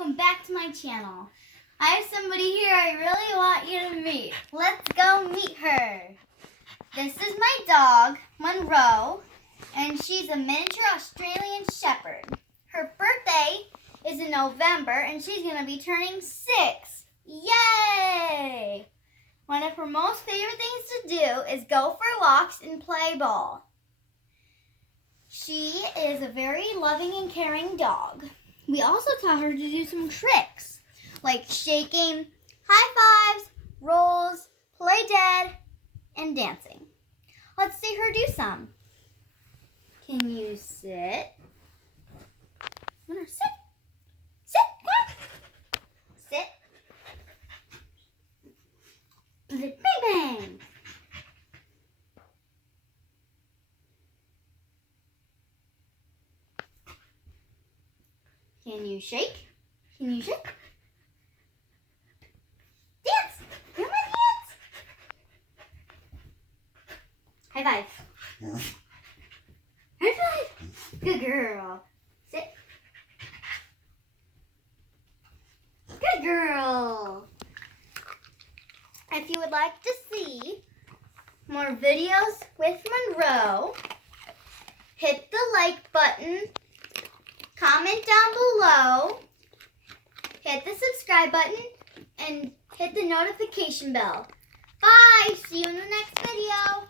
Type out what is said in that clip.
welcome back to my channel. I have somebody here I really want you to meet. Let's go meet her. This is my dog, Monroe, and she's a miniature Australian Shepherd. Her birthday is in November, and she's going to be turning 6. Yay! One of her most favorite things to do is go for walks and play ball. She is a very loving and caring dog. We also taught her to do some tricks, like shaking, high fives, rolls, play dead, and dancing. Let's see her do some. Can you sit? Sit. Sit. Come. Sit. Bang, bang. Can you shake? Can you shake? Dance! Come on, dance! High five. Yeah. High five. Good girl. Sit. Good girl. If you would like to see more videos with Monroe, hit the like button, comment down below, hit the subscribe button, and hit the notification bell. Bye! See you in the next video.